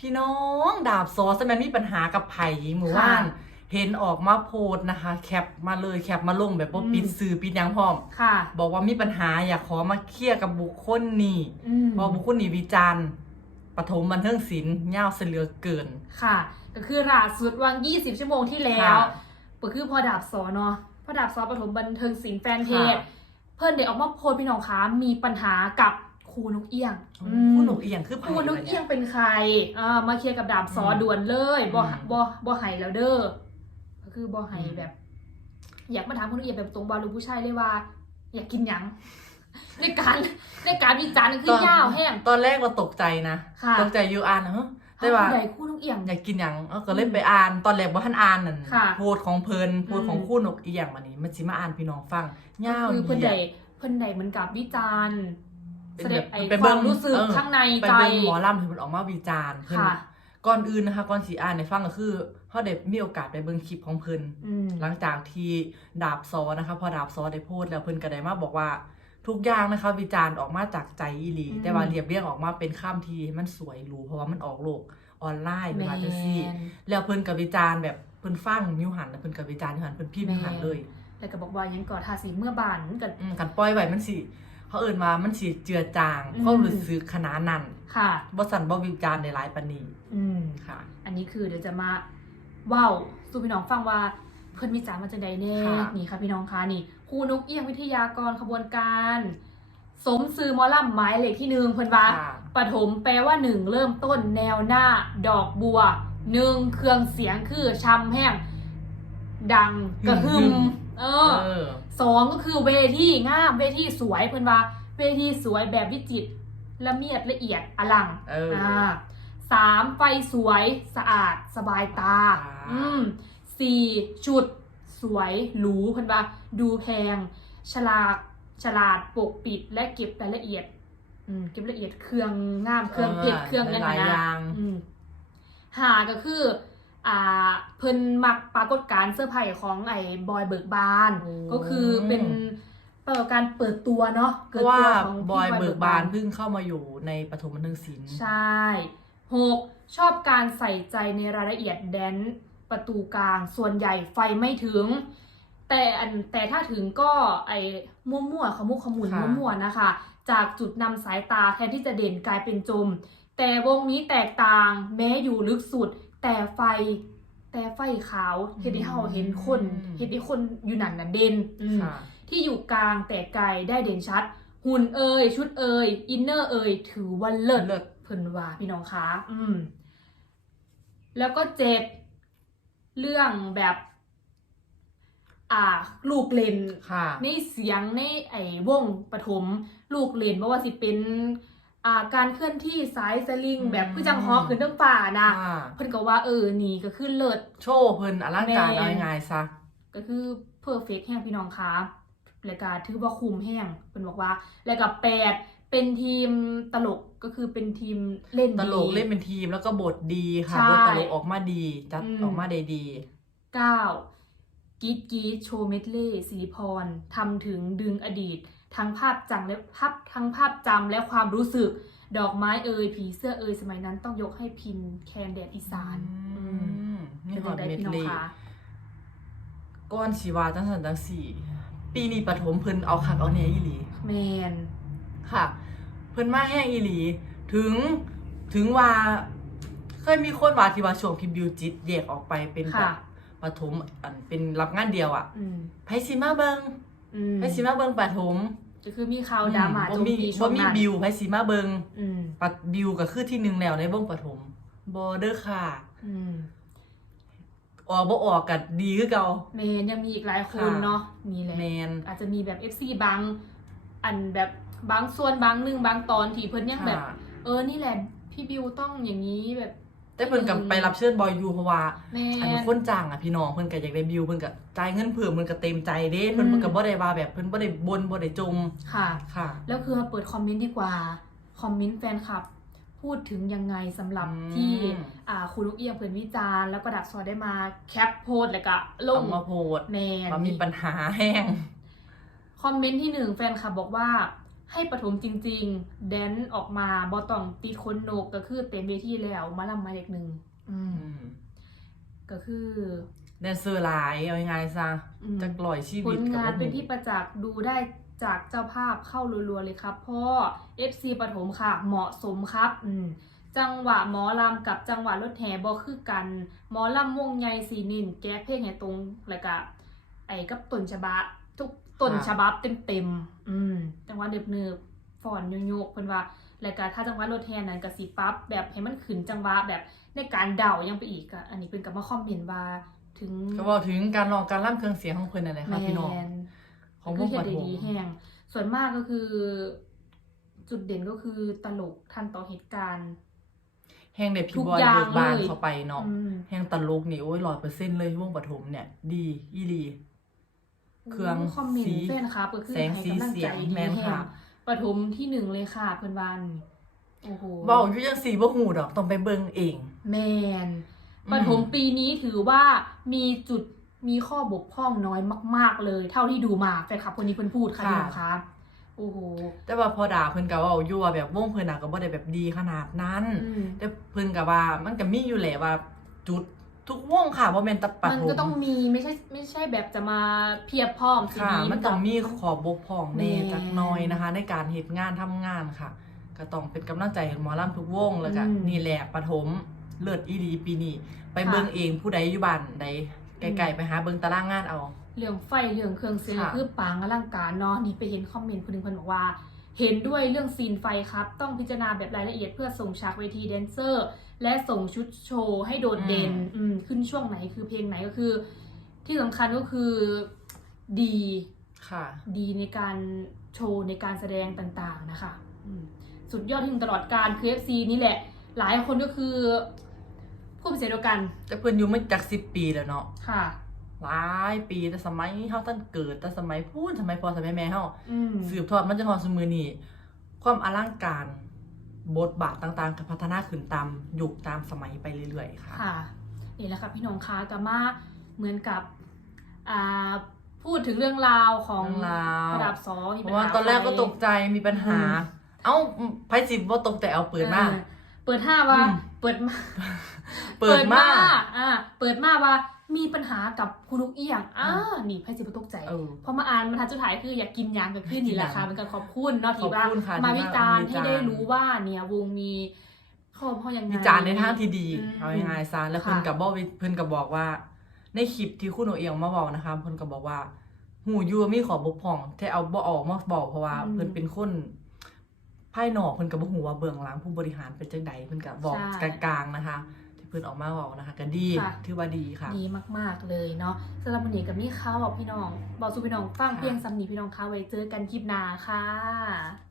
พี่น้องดาบซอสแมนมีปัญหากับไผ่หมู่ค่ะว่าน เห็นออกมาโพสต์นะคะ แคปมาเลยแคปมาลงแบบว่าอืมปิดสื่อปิดหยังพร้อมค่ะ บอกว่ามีปัญหาอยากขอมาเคลียร์กับบุคคลนี้อืมเพราะบุคคลนี้วิจารณ์ปฐมบันเทิงศิลป์ยาวเสยเหลือเกินค่ะ ก็คือล่าสุดวัน20 ชั่วโมงที่แล้วค่ะก็คือพอดาบสอเนาะพอดาบสอปฐมบันเทิงศิลป์แฟนเพจค่ะเพื่อนเด็กออกมาโพสต์พี่น้องคะมีปัญหากับ ครูนกเอี้ยงผู้หนุ่มเอียงคือคไผ่รูนกเอี้ยงเป็นใครอ่ามาเคลียร์กับดาบสออืมด่วนเลยบ่อืมบ่บ่ไห้แล้วเด้อก็คือบ่ไห้อืมแบบ อยากมาถามครูนกเอี้ยงแบบตรงบาลูผู้ชายเลยว่า อยากกินหยังในการในการวิจารณ์คือยาวแห้งตอนแรกเราตกใจนะค่ะตกใจอยู่อ่านนะเฮ้ยได้ว่าผู้ใดครูนกเอี้ยงอยากกินหยังเอ้าก็เล่นไปอ่านตอนแรกว่าท่านอ่านนั่นค่ะโพสต์ของเพลินโพสต์ของอืมคู่นกเอียงวันนี้มันสิมาอ่านพี่น้องฟังยาวคือเพิ่นเหยีใดยดเพิ่นใดเหมือนกับวิจารณ์ เป็นแสดแบงบไอ้ไปคเบิ่วางมรู้สึกเออข้างในไปใจเบิ่งหมอลำที่เพิ่นออกมาวิจารณ์เพิ่นค่ะก่อนอื่นนะคะก่อนสิอ่านในฟังก็คือเฮาได้มีโอกาสไปเบิ่งคลิปของเพิ่นอืมหลังจากที่ดาบซอนะคะ พอดาบซอได้โพสต์แล้วเพิ่นก็ได้มาบอกว่าทุกอย่างนะคะวิจารณ์ออกมาจากใจอีหลีอืมแต่ว่าเรียบเรียงออกมาเป็นข้ามทีมันสวยหรูเพราะว่ามันออกโลกออนไลน์แมเวลาจะซี่นแล้วเพิ่นกับวิจารณ์แบบเพิ่นฟังมิวหันแล้วเพิ่นกับวิจารณ์มิวหันเพิ่นพิมพ์มิวหันแม่เลยแล้วก็บอกว่ายังก่อทาสีเมื่อบานมันก็อืมกันปล่อยไว้มันสิ เขาเอิ้นมามันสิเจือจางอืมเขารู้สึกขนาดนั้นค่ะบ่สั่นบ่วิจารณ์ในหลายปานนี้อืมค่ะ อันนี้คือเดี๋ยวจะมาเว้าสู่พี่น้องฟังว่าเพิ่นวิจารณ์มาจังใดแน่ค่ะนี่ค่ะพี่น้องคะนี่ครูนกเอี้ยงวิทยากรขบวนการสมซื้อหมอลำหมายเลขที่หนึ่งเพิ่นว่าค่ะปฐมแปลว่าหนึ่งเริ่มต้นแนวหน้า ดอกบัวหนึ่งเครื่องเสียงคือชำแห้ง ดังกระหึ่ม เออเออ สองก็คือเวทีงามเวทีสวยเพิ่นว่า เวทีสวยแบบวิจิตรละเมียดละเอียดอลังเอออ่าสามไฟสวยสะอาดสบายตาอ่าอืมสี่ชุดสวยหรูเพิ่นว่า ดูแพง ฉลาดฉลาดปกปิดและเก็บรายละเอียด อืมเก็บรายละเอียดเครื่องงามเครื่องเพชรเครื่องหนั่นลายๆอนะย่าง อืมหาก็คือ อ่า เพิ่นมักปรากฏการณ์เสื้อผ้าของไอ้บอยเบิกบานโอ้ก็คือเป็นปรากฏการณ์เปิดตัวเนาะเพราะว่าเปิดตัวของบอยพี่เบิกบานเพิ่งเข้ามาอยู่ในปฐมบันเทิงศิลป์ใช่หกชอบการใส่ใจในรายละเอียดแดนประตูกลางส่วนใหญ่ไฟไม่ถึง แต่อันแต่ถ้าถึงก็ไอ้มั่วๆขมุกขมุนค่ะมั่วๆนะคะ จากจุดนำสายตาแทนที่จะเด่นกลายเป็นจม แต่วงนี้แตกต่างแม้อยู่ลึกสุด แต่ไฟ แต่ไฟขาวเห็นที่เฮาเห็นคนเห็นที่คนอยู่นั่นน่ะเด่นอืมค่ะที่อยู่กลางแต่ไกลได้เด่นชัด หุ่นเอ่ยชุดเอ่ยอินเนอร์เอ่ยถือว่าเลิศเลิศเพิ่นว่าพี่น้องคะอืม แล้วก็เจ็ดเรื่องแบบ อ่า ลูกเลนค่ะในเสียงในไอ้วงปฐมลูกเลนบ่ว่าสิเป็น อ่าการเคลื่อนที่สายสลิงอืมแบบคือจังฮอขึ้นเรื่องป่านะค่ะเพิ่นก็ว่าเออนี่ก็คือเลิศ โชว์เพิ่นอลังการแม่ เอาง่ายๆซะ ก็คือเพอร์เฟกแห้งพี่น้องคะรายการถือว่าคุมแห้งเป็นบอกว่าแล้วกับแปดเป็นทีมตลกก็คือเป็นทีมเล่นตดี ลกเล่นเป็นทีมแล้วก็บทดีค่ะ ใช่บทตลกออกมาดีจัดอืม ออกมาได้ดี เก้ากีดกีดโชว์เมดเล่สิริพรทำถึงดึงอดีต ทั้งภาพจำและภาพทั้งภาพจำและความรู้สึก ดอกไม้เอ่ยผีเสื้อเอ่ยสมัยนั้นต้องยกให้พินแคนแดดอีสานอืมเป็นี่นหจัองดไดเม็ดพี่น้องเลคะก้อนชีวาจังสันจังสี่ ปีนี้ปฐมเพิ่นเอาคักเอาแหน่อีหลีแมนค่ะ เพิ่นมาแห้งอีหลี ถึงถึงว่าเคยมีคนว่าที่ว่าช่วงพิมพ์บิวจิตแยกออกไปเป็นแบค่ะบปฐมอันเป็นรับงานเดียวอะอืมไผสิมาเบิงอืมไผสิมาเบิงปฐม ก็คือมีข่าวดราม่าบ่โจมมีตีช่บ่วงมีนั้นบิวไผสิมาเบิงอืมปัดบิวก็คือที่หนึ่งแล้วในวงปฐมบ่เด้อค่ะอืมออกบ่ออกก็ดีคือเก่าแมนยังมีอีกหลายคนค่ะ เนาะนี่แหละ แมน อาจจะมีแบบ FC บาง อันแบบบางส่วนบางหนึ่งบางตอนที่เพิ่นยังแบบค่ะเออนี่แหละ พี่บิวต้องอย่างนี้แบบ แต่เพิ่นกับไปรับเชิญบอยยูเพราะว่าแมอันน คนจ้างอะพี่น้องเพิ่นก็อยากได้บิวเพิ่นก็จ่ายเงินเพิ่มเพิ่นก็เต็มใจเด้เพิ่นอืม เพิ่นก็บ่ได้ว่าแบบเพิ่นบ่ได้บ่นบ่ได้จมค่ะ ค่ะ แล้วคือมาเปิดคอมเมนต์ดีกว่า คอมเมนต์แฟนคลับ พูดถึงยังไงสำหรับอืม ที่อ่าคุณลูกเอียงเพิ่นวิจารณ์แล้วก็ดักซอยได้มาแคปโพสต์แล้วก็ลงเอามาโพสต์แมนว่ามีปัญหาแห้ง คอมเมนต์ที่หนึ่งแฟนคลับบอกว่า ให้ปฐมจริง ๆ แดนออกมาบอต้องติดคนโหนกก็คือเต็มเวทีแล้วมาลำหมายเลขหนึ่งอืมอืมก็คือแดนเซอร์หลายเอายังไงซะอืมจะกล่อยชีผวิตลกับงานบ่เป็นที่หูประจักษ์ดูได้จากเจ้าภาพเข้ารัวๆเลยครับพ่อ FC ปฐมค่ะ เหมาะสมครับอืมจังหวะหมอลำกับจังหวะรถแห่บอคือกัน หมอลำวงใหญ่สีนินแก้เพลงให้ตรงแล้วก็ไอ้กับต้นฉบับทุก ต้นฉบับเต็มๆอืมจังหวะเนิบเนิบๆฟอนโยกๆเพิ่นว่าแล้วก็ถ้าจังหวะรถแห่นั้นก็สิปรับแบบให้มันขึ้นจังหวะแบบในการเดายังไปอีกอะอันนี้เพิ่นก็มาคอมเมนต์ว่าถึงก็บอกถึงการลองการล่ำเครื่องเสียงของเพิ่นนั่นแหละค่ะพี่น้องแมนของวคืงเฮ็ปดได้ฐมดีแห้งส่วนมากก็คือ จุดเด่นก็คือตลกทันต่อเหตุการณ์ แห้งเด็ดทุพี่กบอยอย่างเบิกบานเลยเข้าไปเนาะอืมแห้งตลกนี่โอ้ยร้อยเปอร์เซ็นต์เลยวงปฐมเนี่ย ดี อีหลี เครื่องคอมเมนสีต์แฟนครับก็คือแสงให้สีกำลังเสีใจยงดีแมนแห้ค่ะงปฐมที่หนึ่งเลยค่ะเพื่อนบ้านโอ้โหเว้าอยู่จังสีบ่หูดอกต้องไปเบิ่งเอง แมนอืมปฐมปีนี้ถือว่ามีจุดมีข้อบกพร่องน้อยมาก ๆ เลย เท่าที่ดูมาแฟนคลับคนนี้เพิ่นพูดค่ะพี่น้องคะโอ้โหแต่ว่าพอด่าเพิ่นก็เว้าอยู่ว่าแบบวงเพิ่นน่ะก็บ่ได้แบบดีขนาดนั้น อืม แต่เพิ่นก็ว่ามันก็มีอยู่แหละว่าจุด ทุกวงค่ะบ่แม่นแตะปฐมันมก็ต้องมีไม่ใช่ไม่ใช่แบบจะมาเพียบพร้อมสิค่ะมันต้องมีนขอบกพร่องแน่แม่จักหน่อยนะคะ ในการเฮ็ดงานทำงานค่ะ ก็ต้องเป็นกำลังใจให้หมอลำทุกวงแล้วก็อืมนี่แหละปฐมเลิศอีหลีปีนี้ไปค่ะเบิ่งเองผู้ใดอยู่บ้านใดไกลๆไปหาเบิ่งตารางงานเอา เรื่องไฟเรื่องเครื่องเสียงค่ะคือปางอลังการเนาะนี่ไปเห็นคอมเมนต์คนหนึงเพิ่นบอกว่า เห็นด้วยเรื่องซีนไฟครับ ต้องพิจารณาแบบรายละเอียดเพื่อส่งฉากเวทีแดนเซอร์ และส่งชุดโชว์ให้โดดเด่นอืมขึ้นช่วงไหนคือเพลงไหนก็คือ ที่สำคัญก็คือดีค่ะ ดีในการโชว์ในการแสดงต่างๆนะคะอืมสุดยอดที่ถึงตลอดการคือ FC นี่แหละ หลายคนก็คือพูดเป็นเสียงเดียวกัน แต่เพิ่นอยู่มาจาก10ปีแล้วเนาะค่ะ หลายปีแต่สมัยเฮาท่านเกิดแต่สมัยพูนสมัยพ่อสมัยแม่เฮาอืมสืบทอดมันจนฮอดซุมื้อนี้ความอลังการบทบาทต่างๆก็พัฒนาขึ้นตามยุคตามสมัยไปเรื่อยๆค่ะค่ะนี่แหละค่ะพี่น้องคะกามาเหมือนกับอ่าพูดถึงเรื่องราวของเรื่องราวระดับสองมีเพปัญราะว่าหาตอนแรกก็ตกไฟใจมีปัญหาอืมเอ้าไพ่สิบว่าตกแต่เอาเปิดมาออเปิดห้าว่าอืมเปิดมา เปิดมาอ่าเปิดมาว่า มีปัญหากับคุณลูกเอียงอ่านี่ไพ่สิบตกใจเออพอมาอ่านบรรทัดสุดท้ายคืออยากกินยางกับขึ้นนี่แหละค่ะอยากกินยางเป็นการขอบคุณเนาะที่ว่าขอบคุณค่ะมาที่วิมาจารณ์วิให้จารณ์ได้รู้ว่าเนี่ยวงมีข้อพ่อยังไง วิจารณ์ในทางที่ดีอืมเอาง่ายๆซะแล้วเพิ่นค่ะกับบอกวิเพิ่นกับบอกว่า ในคลิปที่คุณโอเอียงมาบอกนะคะเพิ่นก็บอกว่า หูอยูว่ามีขอบกพร่องที่เอาบ่ออกมาบอกเพราะว่าอืมเพิ่นเป็นคนภายนอกเพิ่นก็บ่ฮู้ว่าเบื้องหลังผู้บริหารเป็นจังใดเพิ่นก็บอกใช่กลางๆนะคะที่ เพิ่นออกมาบอกนะคะก็ดีค่ะ ถือว่าดีค่ะ ดีมากๆเลยเนาะสำหรับวันนี้กับนี่ค่ะบอกพี่น้อง บอกสู่พี่น้องฟังค่ะ เพียงสำนีพี่น้องค่ะไว้เจอกันคลิปหน้าค่ะ